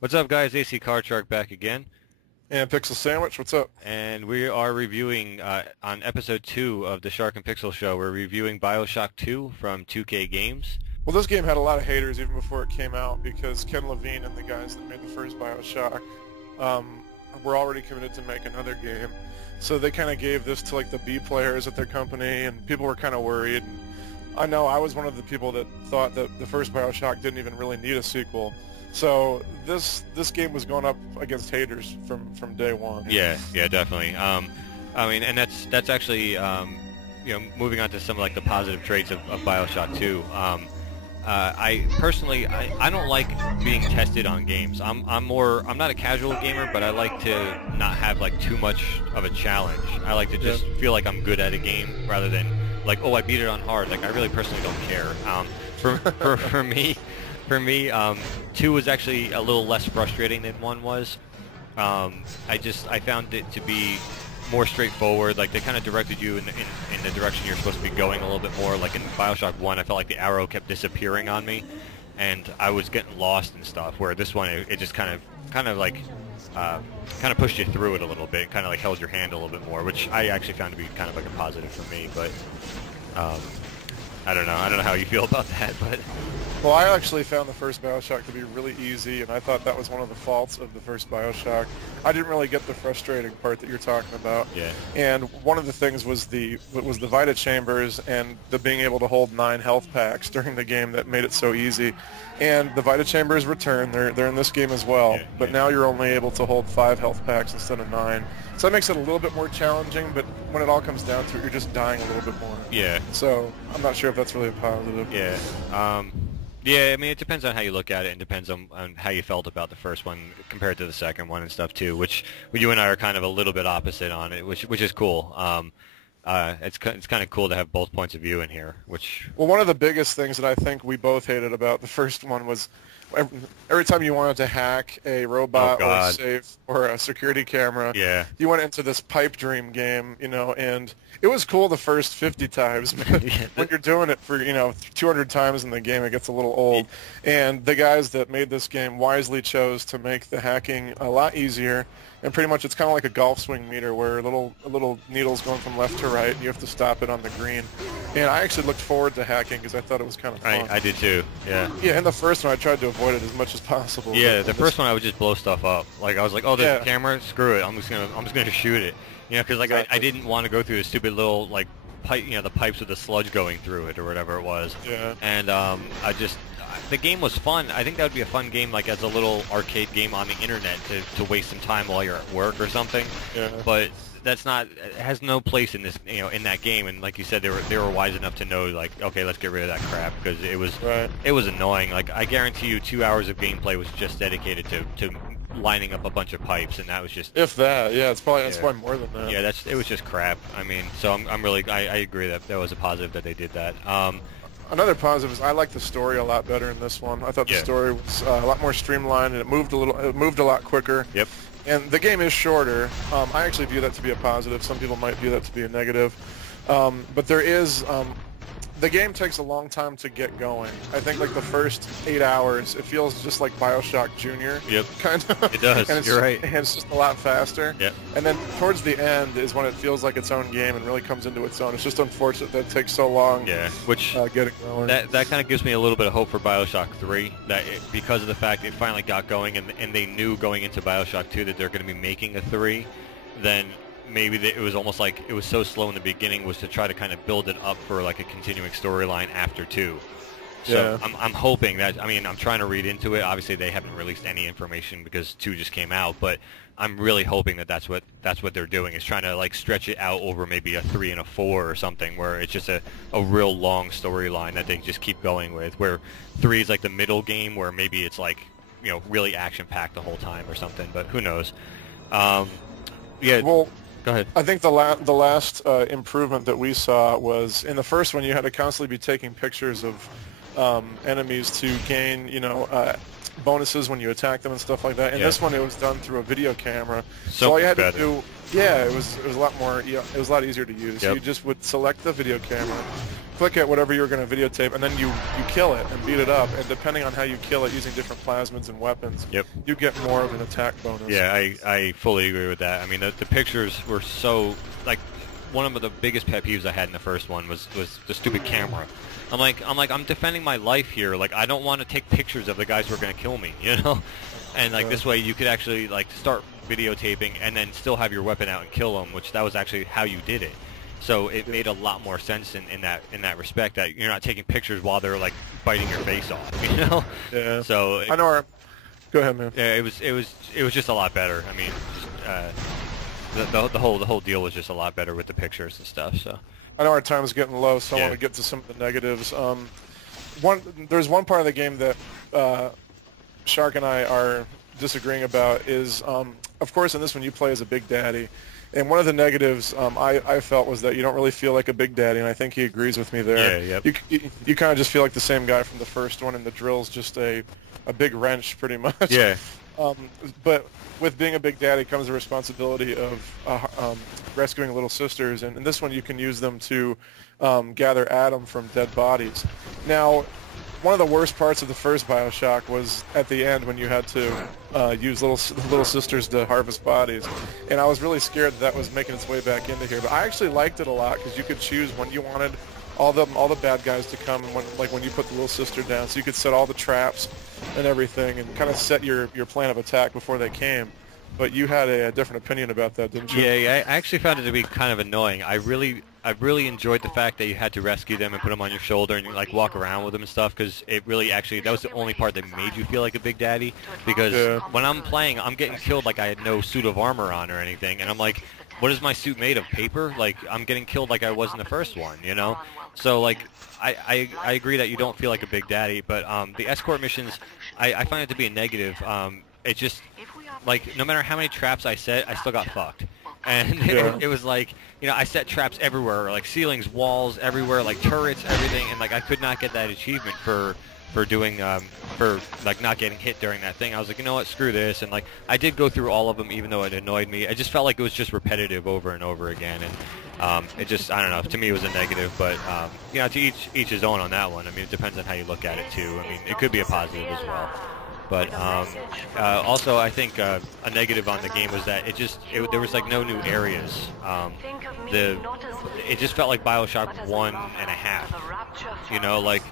What's up, guys? ACCardShark back again, And Pixel Sandwich, what's up? and we are reviewing on episode 2 of the Shark and Pixel Show. We're reviewing Bioshock 2 from 2K Games. Well, this game had a lot of haters even before it came out because Ken Levine and the guys that made the first Bioshock were already committed to make another game. So they kind of gave this to like the B players at their company, and people were kind of worried. I know I was one of the people that thought that the first Bioshock didn't even really need a sequel. So this game was going up against haters from day one. Yeah, definitely. I mean, and that's actually moving on to some of like the positive traits of Bioshock 2. I personally I don't like being tested on games. I'm not a casual gamer, but I like to not have like too much of a challenge. I like to just feel like I'm good at a game rather than like, oh, I beat it on hard. Like, I really personally don't care. For me, 2 was actually a little less frustrating than 1 was. I found it to be more straightforward. Like, they kind of directed you in the direction you're supposed to be going a little bit more. Like in Bioshock 1, I felt like the arrow kept disappearing on me, and I was getting lost and stuff. Where this one, it just kind of pushed you through it a little bit, kind of like held your hand a little bit more, which I actually found to be kind of like a positive for me. But I don't know how you feel about that, but. Well, I actually found the first Bioshock to be really easy, and I thought that was one of the faults of the first Bioshock. I didn't really get the frustrating part that you're talking about. Yeah. And one of the things was the Vita chambers and the being able to hold 9 health packs during the game that made it so easy. And the Vita chambers return. They're in this game as well, but now you're only able to hold 5 health packs instead of 9. So that makes it a little bit more challenging, but when it all comes down to it, you're just dying a little bit more. Yeah. So I'm not sure if that's really a positive. Yeah. Yeah, I mean, it depends on how you look at it, and depends on how you felt about the first one compared to the second one and stuff too. Which you and I are kind of a little bit opposite on it, which is cool. It's kind of cool to have both points of view in here. Well, one of the biggest things that I think we both hated about the first one was every time you wanted to hack a robot or a safe or a security camera, you went into this pipe dream game, and it was cool the first 50 times, but when you're doing it for, 200 times in the game, it gets a little old. And the guys that made this game wisely chose to make the hacking a lot easier. And pretty much it's kind of like a golf swing meter where a little needle's going from left to right, and you have to stop it on the green. And I actually looked forward to hacking because I thought it was kind of fun. I did too, yeah. Yeah, in the first one I tried to avoid it as much as possible. Yeah, the first one I would just blow stuff up. Like, I was like, oh, there's a camera, screw it, I'm just gonna shoot it. Because like I didn't want to go through the stupid little like pipe, the pipes with the sludge going through it or whatever it was. Yeah. And the game was fun. I think that would be a fun game, like as a little arcade game on the internet to waste some time while you're at work or something. Yeah. But it has no place in this, in that game. And like you said, they were wise enough to know, like, okay, let's get rid of that crap because it was annoying. Like, I guarantee you, 2 hours of gameplay was just dedicated to lining up a bunch of pipes, and that was just, if that. Yeah, it's probably more than that. Yeah, it was just crap. I mean, so I agree that was a positive that they did that. Another positive is I like the story a lot better in this one. I thought the story was a lot more streamlined, and it moved a lot quicker. Yep. And the game is shorter. I actually view that to be a positive. Some people might view that to be a negative. But there is the game takes a long time to get going. I think like the first 8 hours, it feels just like Bioshock Junior. Yep. Kind of. It does. And You're right. And it's just a lot faster. Yep. And then towards the end is when it feels like its own game and really comes into its own. It's just unfortunate that it takes so long. Yeah. Which getting going. That kind of gives me a little bit of hope for Bioshock 3. Because of the fact it finally got going, and they knew going into Bioshock 2 that they're going to be making a 3, then maybe it was almost like it was so slow in the beginning was to try to kind of build it up for like a continuing storyline after 2. So I'm hoping that, I mean, I'm trying to read into it. Obviously, they haven't released any information because 2 just came out, but I'm really hoping that that's what they're doing, is trying to like stretch it out over maybe a 3 and a 4 or something, where it's just a real long storyline that they just keep going with, where 3 is like the middle game where maybe it's like, really action-packed the whole time or something, but who knows. Yeah. Well, go ahead. I think the last improvement that we saw was in the first one you had to constantly be taking pictures of enemies to gain, bonuses when you attack them and stuff like that. In this one, it was done through a video camera. So all you had to do, it was a lot more, it was a lot easier to use. You just would select the video camera, click at whatever you're going to videotape, and then you kill it and beat it up. And depending on how you kill it using different plasmids and weapons, you get more of an attack bonus. Yeah, I fully agree with that. I mean, the pictures were so, like, one of the biggest pet peeves I had in the first one was the stupid camera. I'm like, I'm defending my life here. Like, I don't want to take pictures of the guys who are going to kill me, you know? And, like, this way you could actually, like, start videotaping and then still have your weapon out and kill them, which that was actually how you did it. So it made a lot more sense in that respect, that you're not taking pictures while they're, like, biting your face off, you know? Yeah. So I know. Go ahead, man. Yeah, it was just a lot better. I mean, the whole deal was just a lot better with the pictures and stuff. So I know our time is getting low, so I want to get to some of the negatives. There's one part of the game that Shark and I are disagreeing about is, of course, in this one you play as a Big Daddy, and one of the negatives I felt was that you don't really feel like a Big Daddy, and I think he agrees with me there. Yeah, You kind of just feel like the same guy from the first one, and the drill's just a big wrench, pretty much. Yeah. But with being a Big Daddy comes the responsibility of rescuing little sisters, and in this one you can use them to gather Adam from dead bodies. Now, one of the worst parts of the first Bioshock was at the end when you had to use little sisters to harvest bodies, and I was really scared that was making its way back into here. But I actually liked it a lot because you could choose when you wanted all the bad guys to come, and when you put the little sister down, so you could set all the traps and everything, and kind of set your plan of attack before they came. But you had a different opinion about that, didn't you? Yeah, I actually found it to be kind of annoying. I really enjoyed the fact that you had to rescue them and put them on your shoulder and like walk around with them and stuff, because it really actually, that was the only part that made you feel like a Big Daddy. Because when I'm playing, I'm getting killed like I had no suit of armor on or anything, and I'm like, what is my suit made of? Paper? Like, I'm getting killed like I was in the first one, you know? So like, I agree that you don't feel like a Big Daddy, but the escort missions, I find it to be a negative. It just, like, no matter how many traps I set, I still got fucked. And it was like, you know, I set traps everywhere, like ceilings, walls, everywhere, like turrets, everything, and like I could not get that achievement for doing, for like not getting hit during that thing. I was like, you know what, screw this, and like I did go through all of them, even though it annoyed me. I just felt like it was just repetitive over and over again, and it just, I don't know, to me it was a negative, but you know, to each his own on that one. I mean, it depends on how you look at it too. I mean, it could be a positive as well. But also, I think a negative on the game was that there was like no new areas. It just felt like Bioshock 1.5. You know, like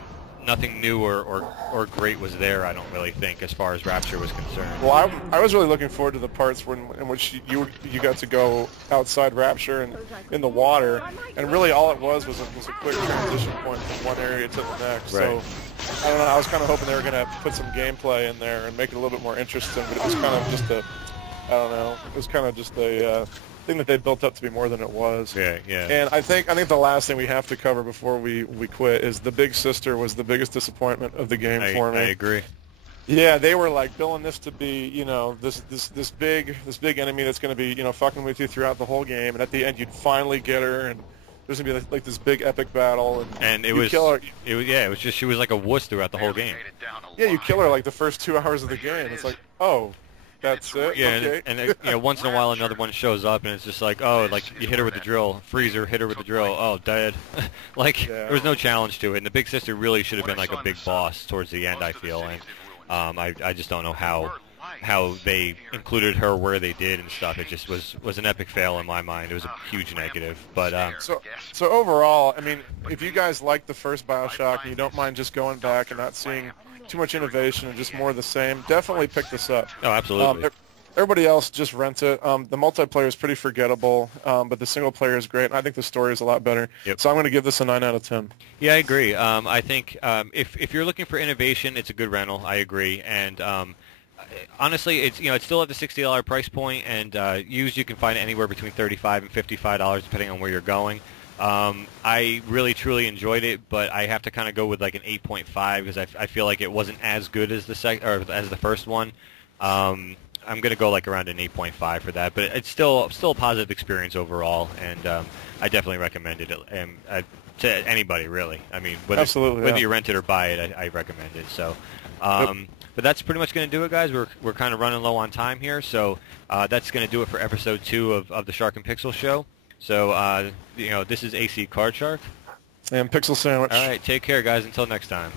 nothing new or great was there. I don't really think, as far as Rapture was concerned. Well, I was really looking forward to the parts in which you got to go outside Rapture and in the water, and really all it was a quick transition point from one area to the next. Right. So I don't know. I was kind of hoping they were going to put some gameplay in there and make it a little bit more interesting, but it was kind of just I don't know. It was kind of just a thing that they built up to be more than it was. Yeah. And I think the last thing we have to cover before we quit is the Big Sister was the biggest disappointment of the game for me. I agree. Yeah, they were like billing this to be, you know, this big enemy that's going to be, you know, fucking with you throughout the whole game, and at the end you'd finally get her, and there's gonna be like this big epic battle, and it was just, she was like a wuss throughout the whole game. Yeah, you kill her like the first 2 hours of the game. It's like, oh, that's it. Yeah, okay. and you know, once in a while another one shows up, and it's just like, oh, like you hit her with the drill, freezer, hit her with the drill, oh, dead. Like there was no challenge to it, and the Big Sister really should have been like a big boss towards the end, I feel, and I just don't know how they included her where they did and stuff. It just was an epic fail in my mind. It was a huge negative. But so overall, I mean, if you guys like the first Bioshock and you don't mind just going back and not seeing too much innovation and just more of the same, definitely pick this up. Oh, absolutely. Everybody else just rent it. The multiplayer is pretty forgettable, but the single player is great, and I think the story is a lot better. Yep. So I'm going to give this a 9 out of 10. Yeah, I agree. I think if you're looking for innovation, it's a good rental. I agree. And honestly, it's still at the $60 price point, and used you can find it anywhere between $35 and $55 depending on where you're going. I really truly enjoyed it, but I have to kind of go with like an 8.5 because I feel like it wasn't as good as as the first one. I'm gonna go like around an 8.5 for that, but it's still a positive experience overall, and I definitely recommend it to anybody really. I mean, whether you rent it or buy it, I recommend it. So. But that's pretty much going to do it, guys. We're kind of running low on time here, so that's going to do it for episode 2 of the Shark and Pixel Show. So, this is ACCardShark. And Pixel Sandwich. All right, take care, guys. Until next time.